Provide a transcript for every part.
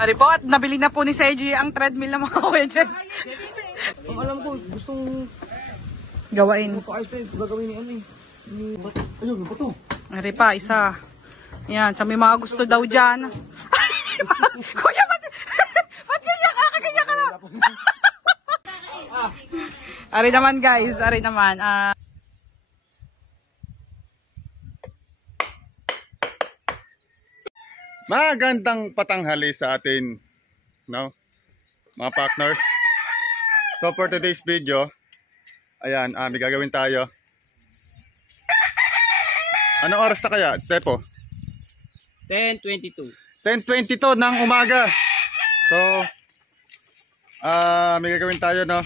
Ari po, at nabili na po ni Seiji ang treadmill na mga kuya dyan. Ang alam ko, gustong Gawain. paayos tayo, gagawin ni ano eh. Ayun, yung bato. Ari pa, isa. Yan, sa may mga gusto daw dyan. Kuya, ba't ganyan ka? Kaganyan ka na. Ari naman guys, ari naman. Magandang patanghali sa atin, no? Mga partners. So for today's video, ayan, may gagawin tayo. Anong oras na kaya, Tepo? 10:22. 10:22 ng umaga. So, may gagawin tayo, no?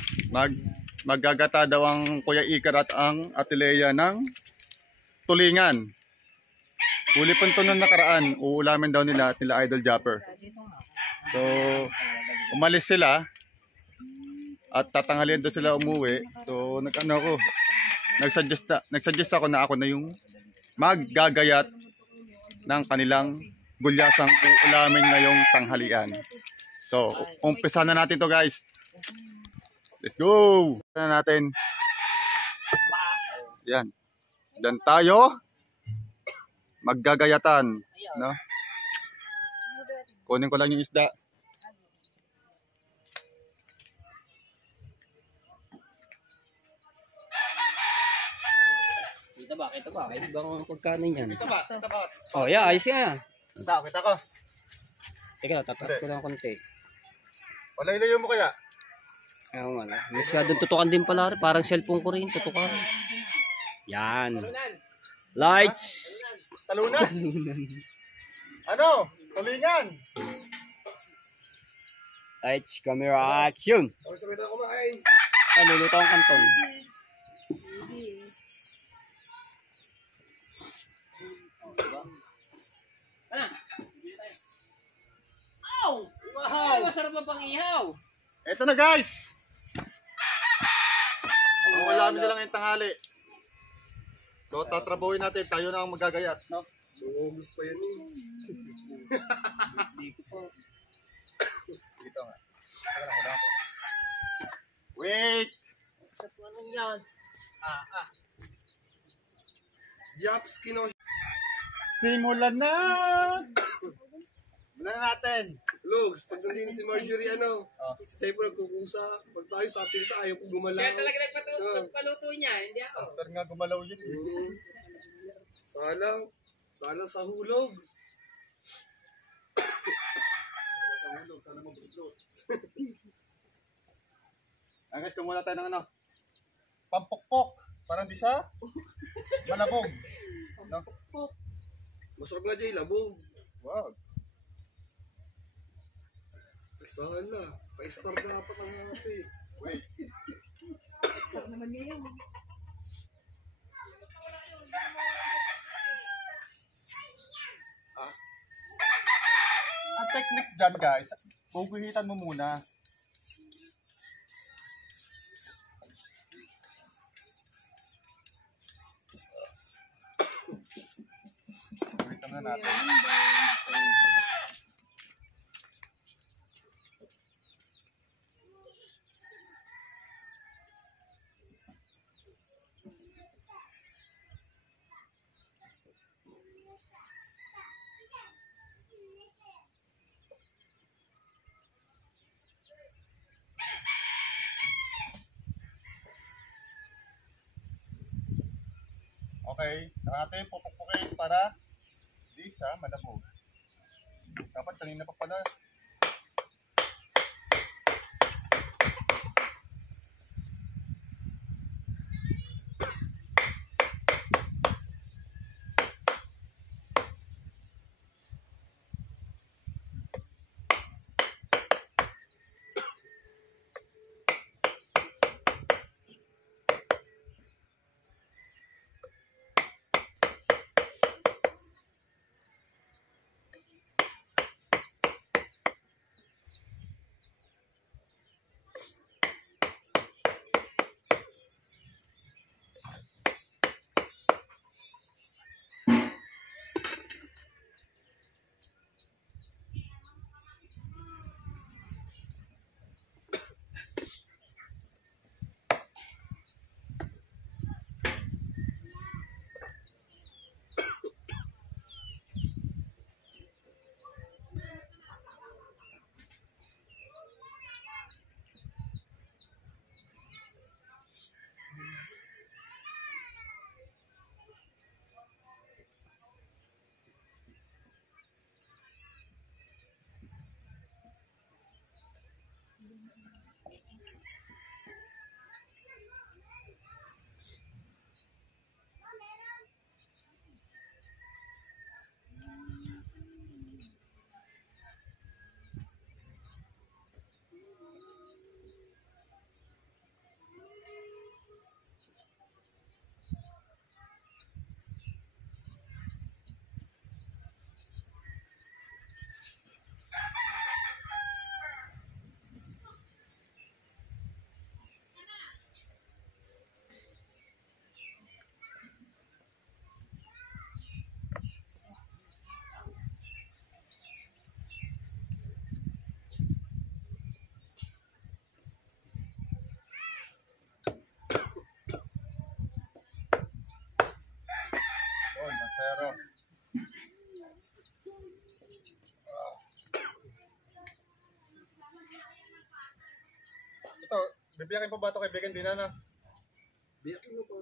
Maggagata daw ang Kuya Ikar at ang Ate Lea ng tulingan. Uli po ito nung nakaraan, uulamin daw nila at nila Idol Japper. So, umalis sila at tatanghalian daw sila umuwi. So, nagsuggest ako na ako na yung maggagayat ng kanilang gulyasang uulamin ngayong tanghalian. So, umpisa na natin to guys. Let's go! Umpisa na natin. Yan. Dan tayo. Maggagayatan, no? Kunin ko lang yung isda. Kita ba? Kahit bang pagkanin yan. Kita ba? Oh, yeah, ayos nga. Kita ko. Teka, tataas ko lang konti. Wala ilayo mo kaya? Ayaw nga na. Masyadong tutukan din pala. Parang cellphone ko rin. Tutukan. Yan. Lights. Talunan? Ano? Tulingan? Lights, camera, action. Ano, luto ang kantong. Ano? Ow! Wow! Masarap ang pang-ihaw. Ito na guys! Ang wala na lang yung tanghali. So, tatrabuhin natin. Tayo na ang magagayat, no? Gusto pa yun eh. Dito nga. Wait! Ano yan? Japs, simulan na! Simulan na natin. Logs, pag nandun si Marjorie, si Tepo nagkukusa. Pag tayo sa atin ito, ayaw ko gumalaw. Siya talaga nagpaluto niya, hindi ako. Pero nga gumalaw yun. Sana sa hulog. Sana mabuslot. Angat kung wala tayo ng pampukpok. Parang di siya malabog. No? Masarap nga dyan, labog. Wow. Sana, pa-star dapat ang ate. Wait. Star naman niya yun. Ang technique dyan guys, puguhitan mo muna. Puguhitan na natin. Okay, natin pupukpukin para di siya malabog. Dapat kanina pa pala. Bibiyakin pa ba ito kaibigan? Di na. Biyakin mo pa.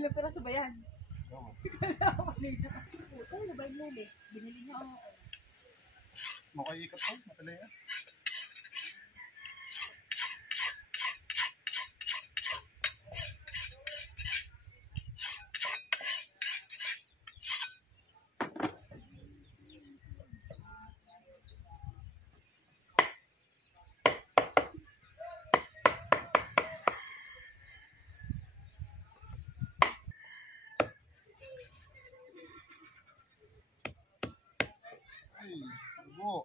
Ilang peraso ba yan? Oo. Puta, ano ba yung huli? Binili niyo ako. Makaikot pa, matalaya. Ay, arbo.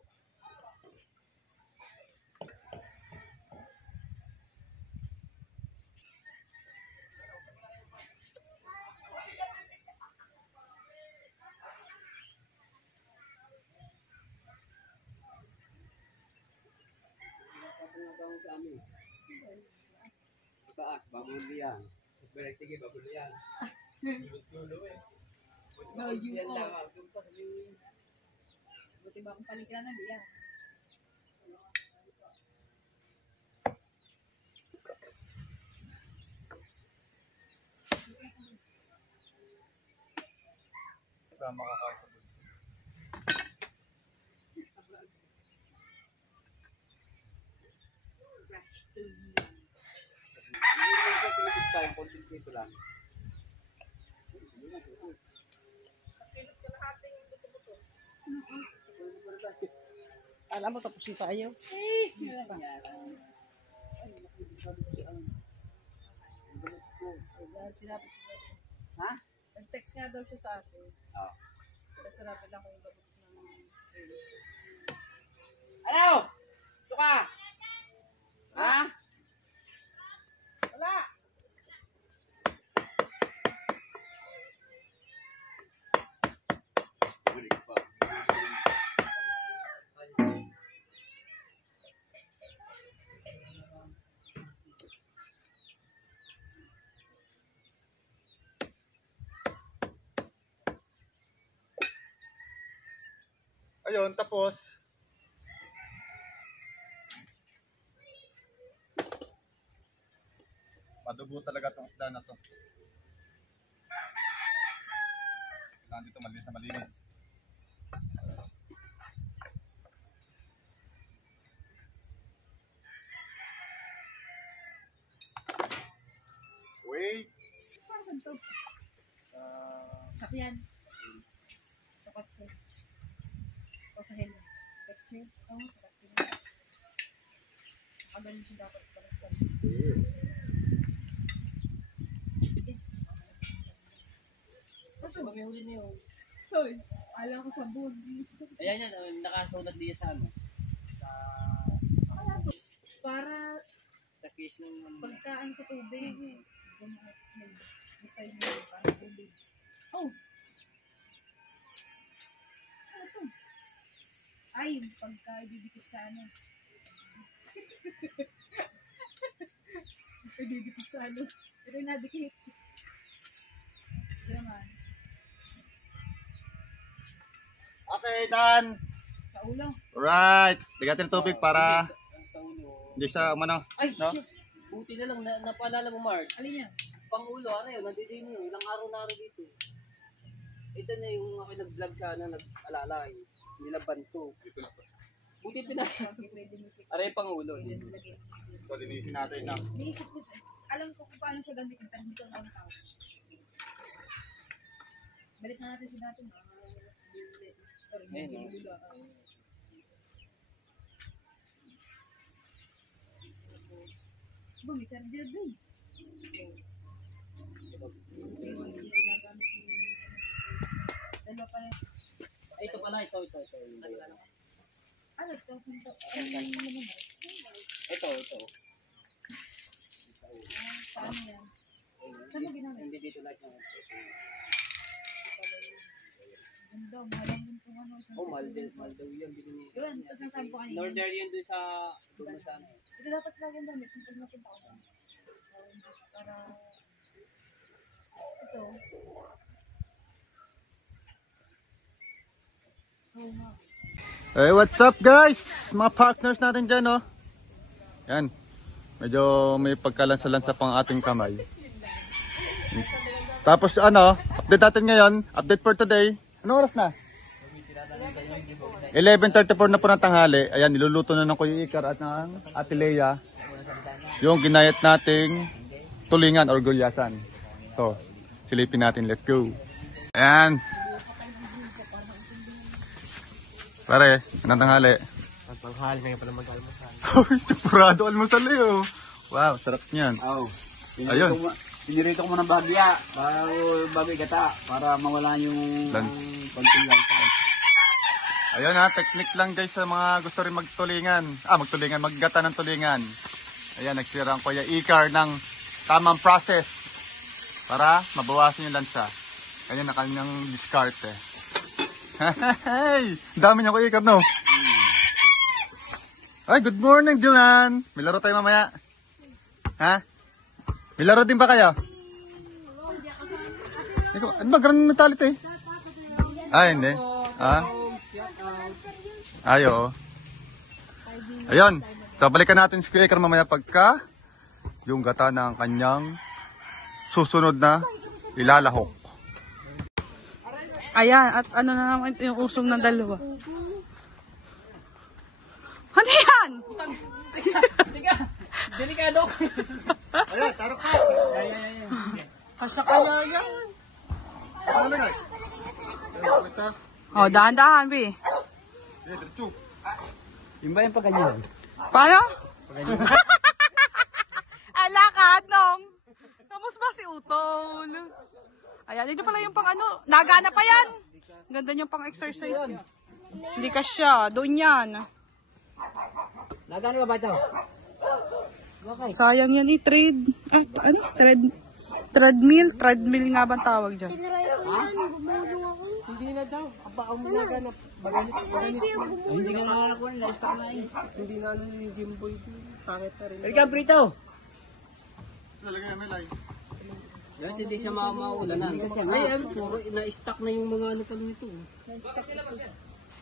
Sa amin. Taas, babulian. Balik tige, babulian. No, you are. Buti ba akong palikiran na diyan? Baka makakain sa bulis. Alam mo, tapos na tayo. Ha? Nag-text nga daw siya sa akin. Oo. Kasi rapid ako yung labas ng... Ano? Ito ka? Ha? Wala! Ayun, tapos madugo talaga itong isda na to. Kailangan dito malinis na malinis. Wait! Saan to? Sakyan. Sa kotse. O sa helo. Kotse? Oo, sa kotse. Nakagaling siya dapat pala sa... Kaso, mag-huli na yun. Hoy, alam ko sa bundis. Ayan yan, nakasulat din sa ano. Pa, case ng Pagkaan sa tubig, explain. Decide mo parang tubig. Oh! Ano to? Ay, yung pagka ididikit sa ano. Ididikit sa ano. Pero nadikit. Ito naman. Okay, done. Sa ulo. Right. Ligatin ng tubig para sa ulo. hindi siya umano. Ay, No? shit. Buti na lang, napaalala mo, Mark. Alin yan? Pangulo, ano yun, nandito yun, ilang araw na rin dito. Ito na yung ako nag-vlog sana, nag-alala eh. Nilaban to. Buti Okay, pwede mo siya. Aray, Pangulo. Lagyan. So, linisin natin na. Naisip ko siya. Alam ko kung paano siya gamitin, pero hindi ko alam tao. Balik na natin si dati. Sorry, Ayun, hindi no? nilula. May charger dun. Dalawa pala. Ito pala, ito. Ano ito? Ano naman? Ito. Paano yan? Saan mo ginamit? Hindi dito like na. Ganda, mahalang din kung ano. Oh, mahal daw yan. Yun, tapos ang sabi ko kanina. Northern yun doon sa doon sa ano. Ito dapat lagi ang damit. Pag napunta ko. Para... Ito. Oo nga. Hey, what's up guys? Mga partners natin dyan, oh. Yan. Medyo may pagkalansa-lansa pang ating kamay. Tapos ano, update natin ngayon. Update for today. Anong oras na? 11:34 na po ng tanghali. Ayan, niluluto na ng Kuya Ikar at ng Ate Lea yung ginayat nating tulingan or gulyasan. So, silipin natin. Let's go. Ayan. Pare, anong tanghali? Tanghali na pala mag-almusal. Uy, chapurado almusal eh, oh. Wow, sarap niyan. Oo. Ayun. Pinirito ko mo ng bagya para bagay gata para mawala yung Lans. konting lansa. Ayun ha, technique lang guys sa mga gusto rin magtulingan. Maggata ng tulingan. Ayan, nagsira ang Kuya Ikar ng tamang process para mabawasan yung lansa. Ayan, na kanyang diskarte. Hey! Dami niya Kuya Ikar, no? Ay, good morning, Dylan! May laro tayo mamaya. Ha? May laro din ba kayo? Ano ba? Ganun na talit eh. Ah, hindi. Ah? Ayo. Ayun. So, balikan natin si Kuya Ikar mamaya pagka yung gata ng kanyang susunod na ilalahok. Ayan, at ano na naman yung usong ng dalawa. Ano yan? Delikado. Ayan, tarap ka. Asa kaya yan? Ano lang ay? Oh, dahan-dahan, Bi. Diretso. Yung ba yung pagganyan? Paano? Alakad, nong. Tapos ba si Utol? Ayan, ito pala yung pang ano. Nagana pa yan. Ganda niyang pang exercise. Hindi ka siya. Doon yan. Nagano ba ito? Sayang yan trade. Ah, ano? Treadmill? Treadmill nga ba tawag dyan? Tinry ko yan, bumulong ako. Hindi na daw. Abaan mo na ganap. Hindi nga nakakuha na. Stock na yun. Hindi na ano yung Jimboy. Pangit na rin. Halika, Prito. Lalagay namin lang. Yan, hindi siya maulan na. Ay, ano, puro na-stock na yung mga ano pa nito.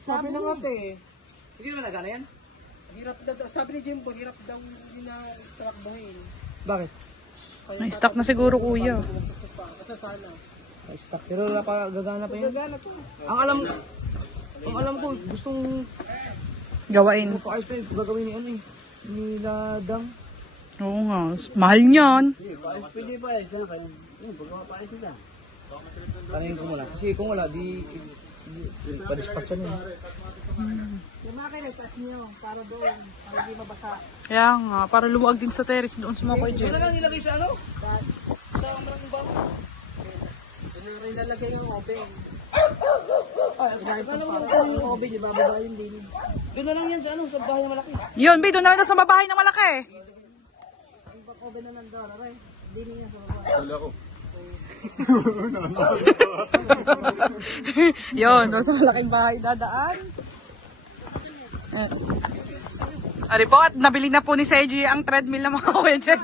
Sabi ng ate, Hindi naman nagana yan? hirap daw, sabi ni Jimboy, hirap daw hindi na trakbahin. Bakit? Na-stock na siguro, kuya. Sa sanas. Stock. Pero gagana pa yun. Gagana to. Ang alam ko, gustong Gawain. paayos pa yung gagawin ni ano eh. Ni Ladang. Oo nga. Mahal niyan. Pwede pa eh. Sana kayo. Yun, pagkapaayos nila. Tanayin ko muna. Kasi kung wala, di pa-dispatch yan eh. Yung mga kayo, taas niyo, para doon, para hindi mabasa. Kaya nga, para lumuag din sa terrace doon sa mga Kuya Jen. Ito lang nilagay sa ano? Sa amrang ba mo? Ano rin nalagay yung oven. Alam mo yung oven, di bababayin din. Doon na lang yan sa ano, sa bahay na malaki. Yun, Bi, doon na lang sa mabahay na malaki. oven na ng dollar eh. Hindi niya sa baba. Wala ko. Yun, doon sa malaking bahay dadaan. Ari po, at nabili na po ni Seiji ang treadmill ng mga kuya dyan.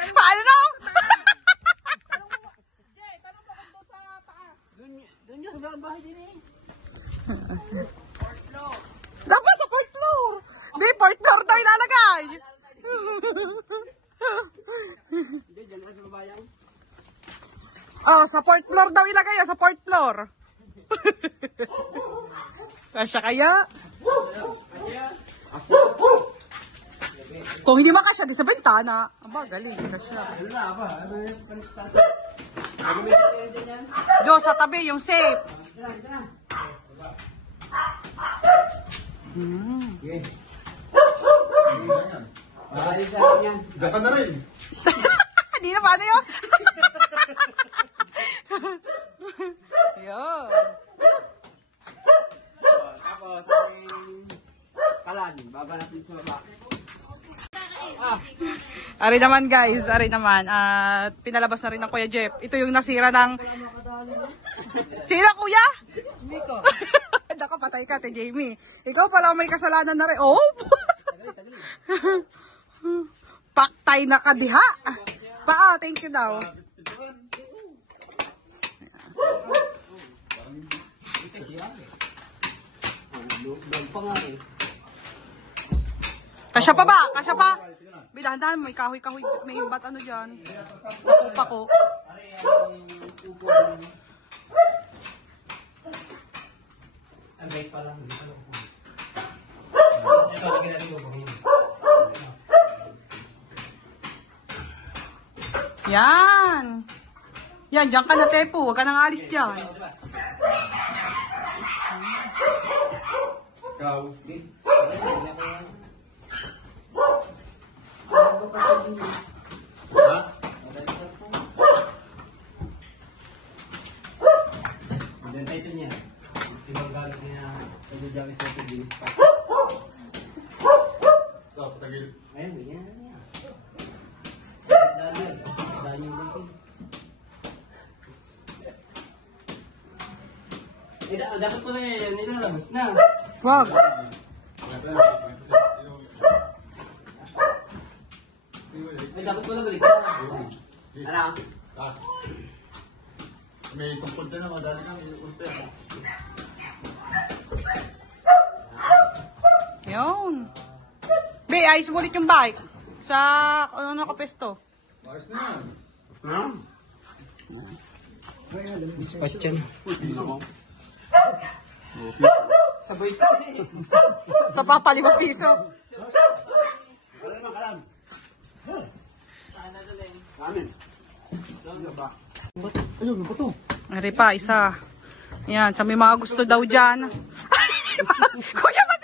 Paano na? Doon niya, sa bahay din eh. Dapat sa fourth floor. Di, fourth floor daw ilalagay. Hindi, dyan na sa baba yan. Oh, sa fourth floor daw ilagay, sa fourth floor. Kasya kaya? Kung hindi makasya, di sa bintana. Aba, galing, kasya. Do, sa tabi, yung safe. Baka sa akin yan. Gaka na rin. Hindi na, paano yun? Yun. Tapos, kalan, baba natin sa baba. Ari naman guys, ari naman. At pinalabas na rin ng Kuya Jeff. Ito yung nasira ng... Sira kuya? Miko. Dako, patay ka, te Jamie. Ikaw pala may kasalanan na rin. Oh! Paktay na kadiha. Thank you daw. Kasya pa ba? Kasya pa? Bidahan-dahan, may kahoy-kahoy, may bat ano dyan. Pako. Yan. Yan, dyan ka na, Tepo. Huwag ka nang alis dyan. Ikaw. Ha? Dan title niya. Ibang gamit niya. Pwede gamit sa pagbilis pa. Ito, patagilid. Ayun, ganyan niya. Dali yung ganito. Dapat ko na yan, nilalabas na. Wag. Dapat ko na balik na. Ano? Ah. May tungkol din naman, dali kang iulpe. Yun. Be, ayos mo ulit yung bike. Sa, ano nakapesto. Ayos na yan. Spot yan. Sabay. Sa papa, 5 piso. Ayun, ano to? Ari pa, isa. Yan, sa may mga gusto daw dyan. Kuya, ba't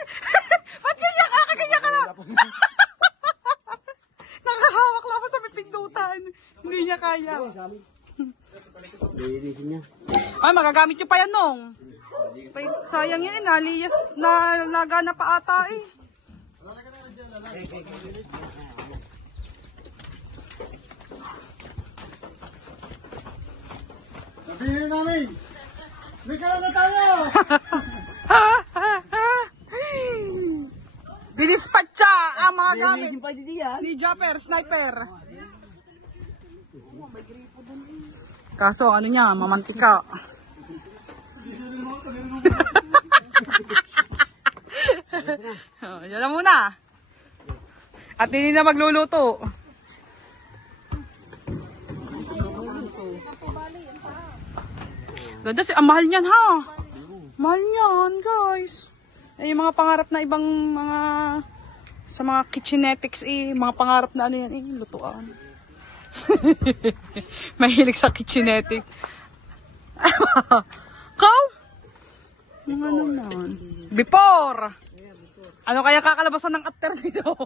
ganyan ka? Kaganyan ka na. Nakahawak lang ako sa may pindutan. Hindi niya kaya. Linisin niya. Ay, magagamit nyo pa yan nung. Sayang yan, naliyas, nagana pa ata eh. Sabihin namin! May kalang na tayo! Dinispatcha ang mga gamit. Linisin pa dito yan. Ni Japper, sniper. Kaso ano niya, mamantika. Yan na muna. At hindi na magluluto. Ganda si, mahal niyan ha. Mahal niyan, guys. Eh, yung mga pangarap na ibang mga sa mga kitchenetics mga pangarap na ano yan lutuan. Mahilig sa kitchenetic. Kau? Mga naman. Before. Ano kaya kakalabasan ng after nito?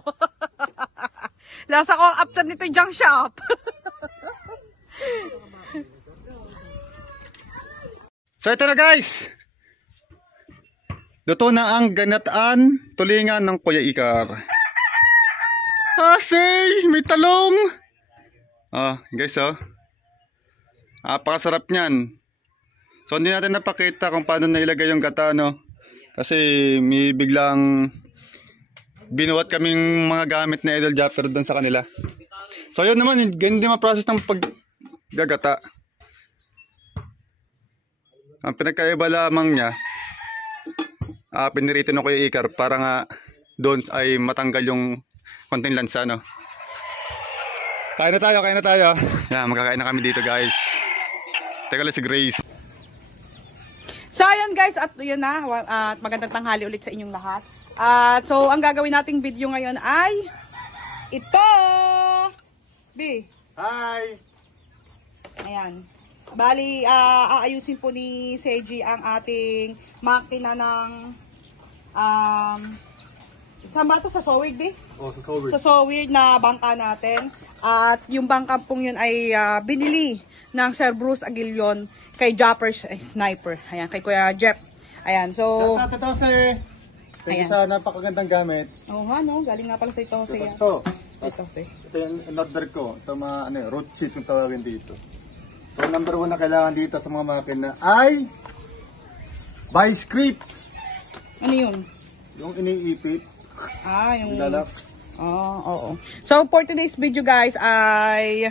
Lasa ko after nito junk shop. So ito na guys. Luto na ang ganataan tulingan ng Kuya Ikar. Asay! May talong! Oh, guys, oh. Napakasarap niyan. So, hindi natin napakita kung paano nailagay yung gata, no? Kasi may biglang binuhat kaming mga gamit na Idol Japper doon sa kanila. So, yun naman, hindi ma-process ng paggagata. Ang pinagkaiba lamang niya, pinirito na ko yung ikar para nga doon ay matanggal yung konting lansa, no? Kain na tayo. Yan, magkakain na kami dito, guys. Teka lang si Grace. So, ayan guys, at yun na, at magandang tanghali ulit sa inyong lahat. At so, ang gagawin nating video ngayon ay ito! B. Hi! Ayan. Bali, aayusin po ni Seiji ang ating makina ng saan ba ito? Sa Sowig, B? Oh, sa Sowig. Sa Sowig na bangka natin. At yung bangka pong yun ay binili ng Sir Bruce Aguilion kay Japper Sniper. Ayan, kay Kuya Jeff. Ayan, so... Thank you sa napakagandang gamit. Oo nga, no? Galing nga pala sa ito, Jose. Ito. Jose. Ito yung in-order ko. Ito mga road sheet yung tawagin dito. So, number 1 na kailangan dito sa mga makina ay by script. Ano yun? Yung iniipit. Yung... Lalap. Oo. So, for today's video guys ay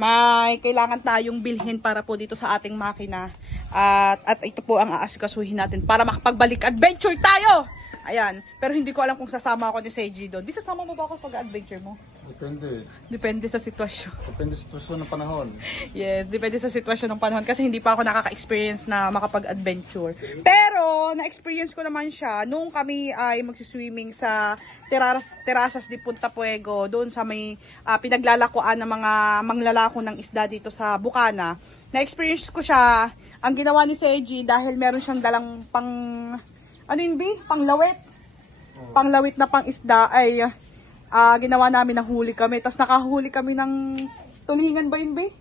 may kailangan tayong bilhin para po dito sa ating makina. At ito po ang aasikasuhin natin para makapagbalik adventure tayo! Ayan. Pero hindi ko alam kung sasama ako ni Seiji doon. Bisa sama mo ba ako pag-adventure mo? Depende. Depende sa sitwasyon. Depende sa sitwasyon ng panahon. Yes, depende sa sitwasyon ng panahon kasi hindi pa ako nakaka-experience na makapag-adventure. Pero, na-experience ko naman siya nung kami ay magsiswimming sa terasas di Punta Puego, doon sa may pinaglalakuan ng mga manglalako ng isda dito sa Bukana. Na-experience ko siya, ang ginawa ni Seiji dahil meron siyang dalang pang, ano yun, B? Panglawit. Panglawit na pang isda ay ginawa namin, nahuli kami. Tapos nakahuli kami ng tulingan ba yun, B?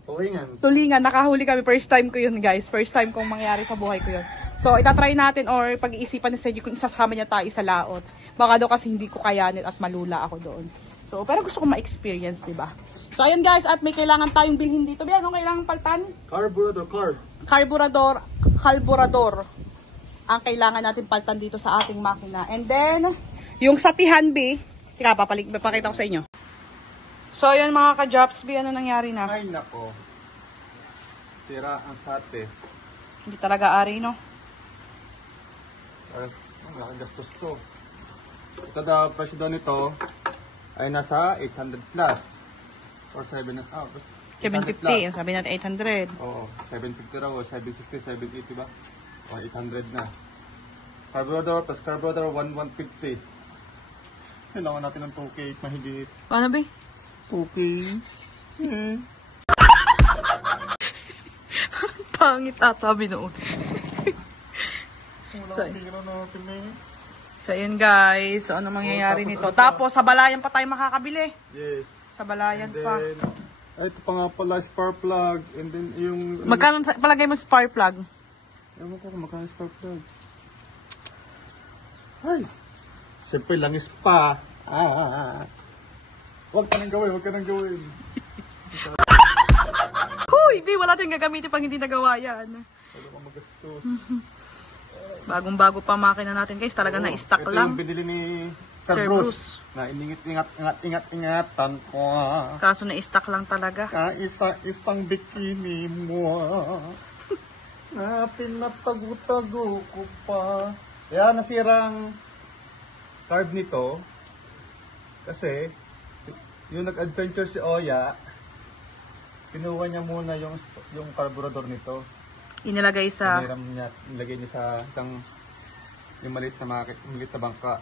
Tulingan, nakahuli kami. First time ko yun, guys. First time kong mangyari sa buhay ko yun. So, itatry natin or pag-iisipan ni Seiji kung isasama niya tayo sa laot. Baka daw kasi hindi ko kayanin at malula ako doon. So, pero gusto ko ma-experience, diba? So, ayan guys, at may kailangan tayong bilhin dito. Biyan, anong kailangan paltan? Carburador. Ang kailangan natin paltan dito sa ating makina. And then, yung satihan, B. Tika, papakita ko sa inyo. So, ayan mga ka-Jops, B, ano nangyari na? Ay, nako. Sira ang sate. Hindi talaga ari, no? Nakagastos to. Ito daw, presyo daw nito ay nasa 800 plus. Or 750, sabi natin 800. Oo, 750 raw, 760, 780 ba? O, 800 na. Carburetor, plus carburetor, 150. Kailangan natin ng 2K, mahigit. Paano, B? 2K. Pangit ata, binuon. So, yun guys. So, ano mangyayari nito? Tapos, sa balayan pa tayo makakabili. Yes. Sa balayan And pa. then, ito pa nga pala, spark plug. And then, yung... Magkano palagay mo spark plug? Ewan ko kung magkano spark plug. Ay! Siyempre, langis pa. Huwag ka nang gawin. Huy! B, wala tayong gagamitin pag hindi nagawa yan. Wala kang magastos. Bagong-bago pa makina natin guys. Talaga na-stock ito lang. Ito yung binili ni Sir Sir Bruce. Bruce. Na ingat-ingatan ko. Kaso na-stock lang talaga. Kaisa-isang bikini mo. Na pinatago-tago ko pa. Kaya nasirang carb nito. Kasi yung nag-adventure si Oya, kinuha niya muna yung carburetor nito. Inilagay sa... Nilagay niya sa isang yung maliit na market, maliit na bangka.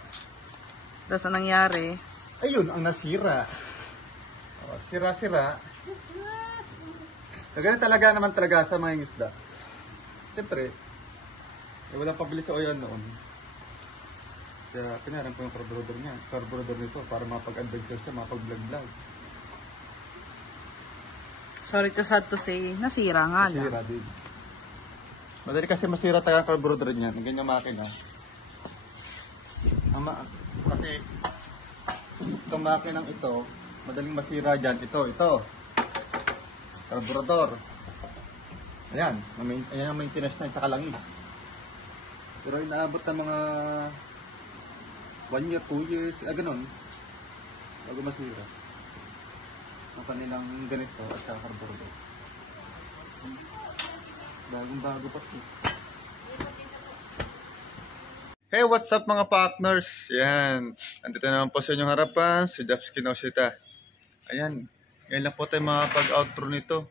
Tapos ang nangyari? Ayun, ang nasira. Sira-sira. Ganun talaga naman talaga sa mga isda. Siyempre, walang pabili sa Oya noon. Kaya pinaram ko yung carburetor nito para mapag-adventure siya, mapag-vlog-vlog. Sorry to sad to say, nasira nga lang. Nasira din. Madali kasi masira tayo ang carburetor niyan, ang ganyan makina. Kasi itong makinang ito, madaling masira dyan. Ito. Carburetor. Ayan ang maintenance na, tsaka langis. Pero inaabot ng mga 1 year, 2 years, ganun. Bago masira. Ang kanilang ganito at saka carburetor. Bagong-bago pa ito. Hey, what's up mga partners? Yan. Andito naman po sa inyong harapan, si Jeff Kinosita. Ayan. Ngayon lang po tayo makapag-outro nito.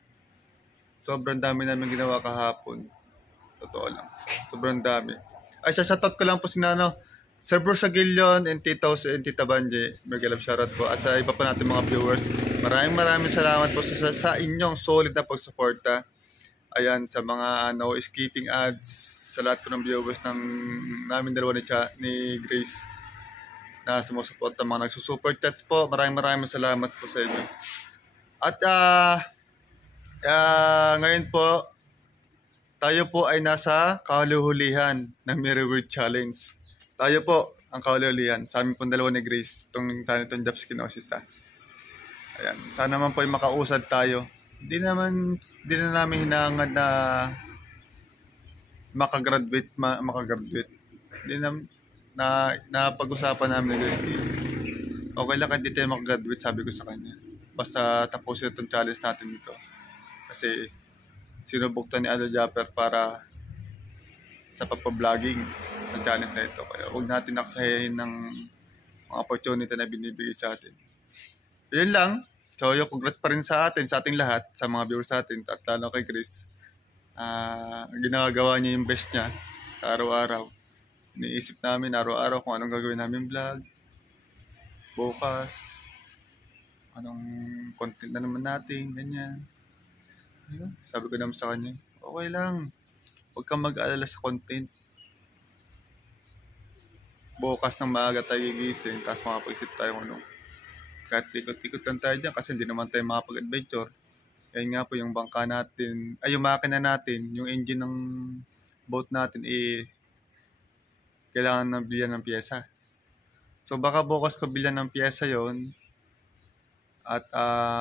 Sobrang dami namin ginawa kahapon. Totoo lang. Sobrang dami. Ay, shoutout ko lang po si Sir Bruce Aguilion and Tita Banje. Mega love shoutout po. At sa iba pa natin mga viewers, maraming salamat po sa inyong solid na pagsuporta. Ayan, sa mga skipping ads, sa lahat po ng viewers namin dalawa ni Grace na sumusuporta, mga nagsusuper chats po. Maraming salamat po sa inyo. At ngayon po, tayo po ay nasa kahulihan ng Mirror Word Challenge. Tayo po ang kahulihan sa amin pong dalawa ni Grace, itong Jobs Kinosita. Ayan, sana naman po ay makausad tayo. Hindi na namin hinahangad na makagraduate. Hindi na pag-usapan namin ni Grace. Okay lang kahit di tayo makagraduate, sabi ko sa kanya. Basta tapusin itong challenge natin dito. Kasi sinubuktan ni Idol Japper para sa pagpa-vlogging sa challenge na ito. Kaya huwag natin aksayahin ng mga opportunity na binibigay sa atin. Yun lang. So, congrats pa rin sa ating lahat, sa mga viewers natin, at lalo kay Chris. Ginagawa niya yung best niya araw-araw. Iniisip namin araw-araw kung anong gagawin namin vlog. Bukas. Anong content na naman natin, ganyan. Sabi ko naman sa kanya, okay lang. Huwag kang mag-aalala sa content. Bukas ng maaga tayo gigising, tapos makapag-isip tayo kung anong. Kahit ikot-ikot lang tayo dyan kasi hindi naman tayo makapag-adventure. Yan nga po yung bangka natin, yung makina natin, yung engine ng boat natin, kailangan na bilhan ng pyesa. So baka bukas ko bilhan ng pyesa yon at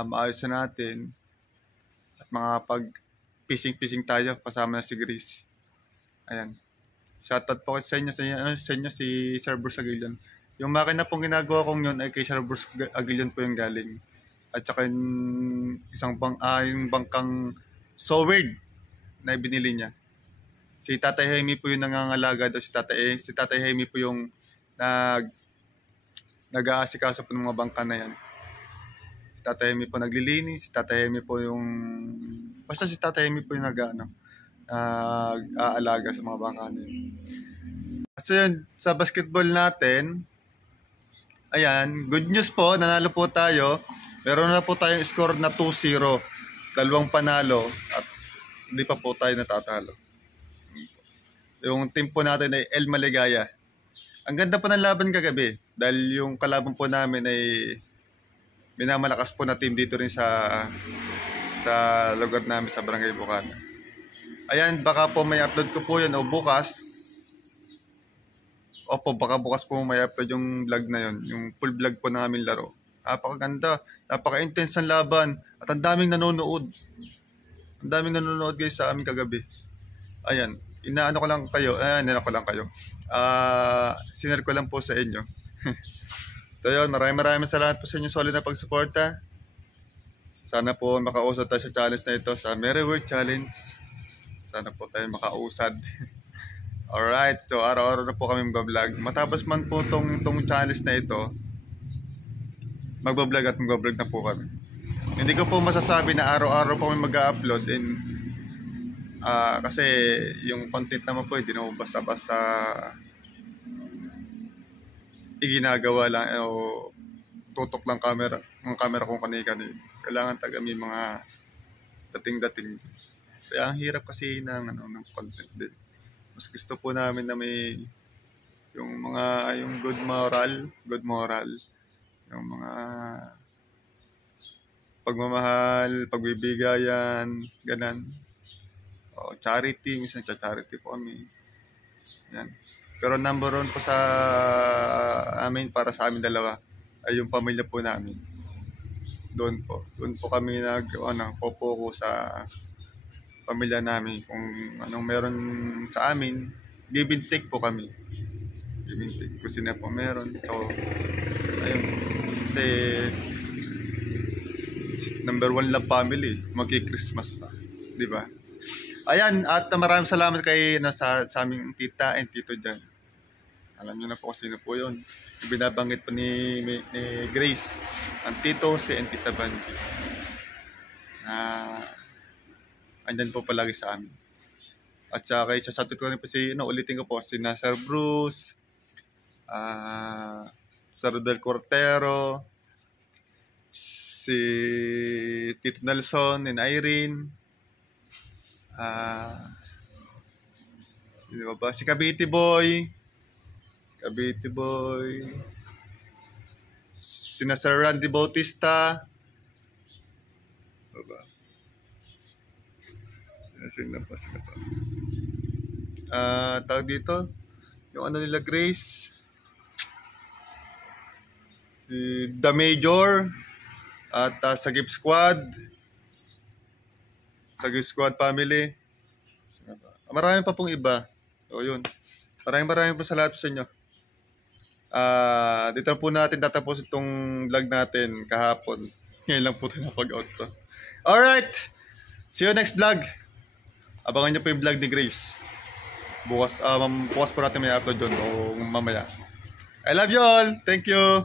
maayos na natin. Mga pag-fishing tayo kasama na si Grace. Ayan. Shoutout po sa inyo si Sir Bruce Aguilion. Yung makina pong ginagawa kong yun ay kay Sir Bruce Aguilion po yung galing. At saka yung yung bangkang So Weird na binili niya. Si Tatay Jaime po yung nangangalaga daw si Tatay Jaime po yung nag-aasikaso po ng mga bangka na yan. Si Tatay Jaime po naglilinis, si Tatay Jaime po yung nag-aalaga sa mga bangka na yun. So yun, sa basketball natin, ayan, good news po, nanalo po tayo. Meron na po tayong score na 2-0, 2 panalo, at hindi pa po tayo natatalo. Yung team po natin ay El Maligaya. Ang ganda po ng laban kagabi, dahil yung kalaban po namin ay minamalakas po na team dito rin sa lugar namin sa Barangay Bukana. Ayan, baka po may upload ko po yan o bukas. Opo, baka bukas po may upload yung vlog na yun, yung full vlog po ng aming laro. Napakaganda, napaka-intense ng laban, at ang daming nanonood. Ang daming nanonood guys sa amin kagabi. Ayan, sinare ko lang po sa inyo. So yun, maraming salamat po sa inyo solid na pagsuporta. Sana po makausad tayo sa challenge na ito, sa Merry Word Challenge. Sana po tayo makausad. Alright, so araw-araw na po kami mag-vlog. Matapos man po tong challenge na ito, mag-vlog na po kami. Hindi ko po masasabi na araw-araw po kami mag-upload kasi yung content naman po, hindi naman basta-basta iginagawa lang o tutok lang ang camera kung kani-kani. Kailangan may mga dating-dating. Kaya ang hirap kasi ng content din. Mas gusto po namin na may yung good moral, yung mga pagmamahal, pagbibigayan, ganan. O charity, minsan charity po kami. Yan. Pero number 1 po sa amin, para sa amin dalawa, ay yung pamilya po namin. Doon po kami popo sa pamilya namin. Kung anong meron sa amin, give and take po kami. Give and take. Kung sino po meron. So, ayun. Kasi, number 1 lang family. Magki-Christmas pa. Di ba? Ayan, at maraming salamat kay sa aming tita and tito dyan. Alam niyo na po kung sino po yun. Binabanggit po ni Grace, ang tito, si and tita Banji. Andyan po palagi sa amin. At saka kay sasatot ko rin po ulitin ko po, si Sir Bruce, Sir Rodel Cortero, si Tito Nelson and Irene, sino ba? Si Cavite Boy, si Sir Randy Bautista, baba. Sino pa? Tawag dito, yung ano nila Grace, si The Major, at sa Gift Squad family. Marami pa pong iba. O yun. Maraming po salamat sa inyo. Dito po natin tatapos itong vlog natin kahapon. Ngayon lang po tayo napag-outro. Alright! See you next vlog. Abangan nyo po yung vlog ni Grace. Bukas po natin may upload yun o mamaya. I love you all. Thank you.